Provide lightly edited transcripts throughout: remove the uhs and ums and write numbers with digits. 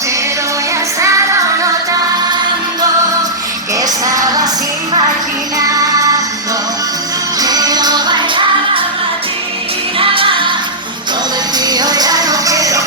pero ya estaba notando que estabas imaginando. Quiero bailar la latina, todo el tío ya no quiero.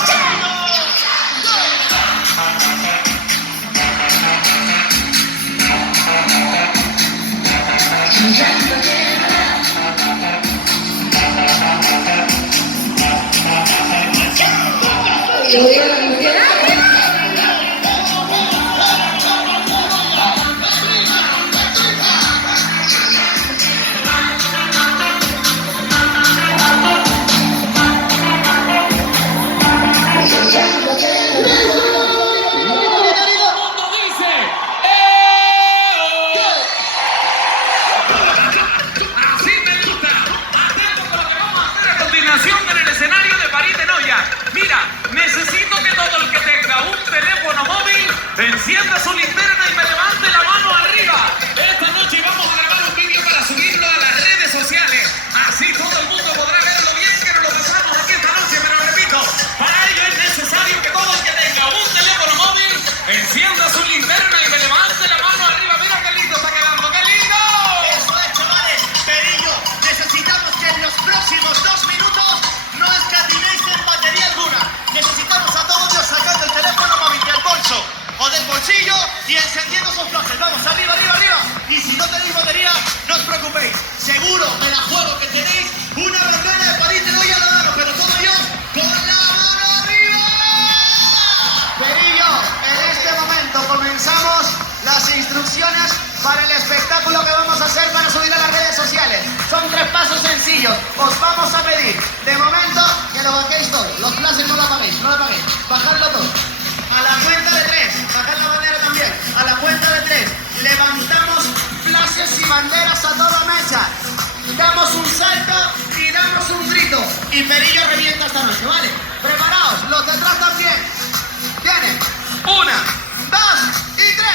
En el escenario de París de Noia. Mira, necesito que todo el que tenga un teléfono móvil encienda su linterna y me levante la mano arriba. Esta noche vamos a grabar un vídeo para subirlo a las redes sociales. Así todo el mundo podrá ver lo bien que nos lo pasamos aquí esta noche. Pero repito, para ello es necesario que todo el que tenga un teléfono móvil encienda su linterna y me levante la mano arriba. Mira qué lindo está quedando, qué lindo. Eso es, chavales. Perillo, necesitamos que en los próximos 2 minutos no escatiméis en batería alguna. Necesitamos a todos ellos sacando el teléfono móvil del bolso o del bolsillo y encendiendo sus flashes. Vamos, arriba, arriba, arriba. Y si no tenéis batería, no os preocupéis. Seguro, me la juego, que tenéis una bandana de París de Noia a la mano, pero todos ellos con la mano arriba. Perillo, en este momento comenzamos las instrucciones para el espectáculo que vamos a hacer para subir a las redes sociales. Son 3 pasos sencillos. Os vamos a pedir, de momento, que lo bajéis todo. Los flashes no lo apaguéis, no lo apaguéis. Bajadlo todo. A la cuenta de 3, bajad la bandera también. A la cuenta de 3, levantamos flashes y banderas a toda mecha. Damos un salto y damos un grito. Y Perillo revienta esta noche, ¿vale? Preparaos, los detrás también. Vienen. 1, 2 y 3.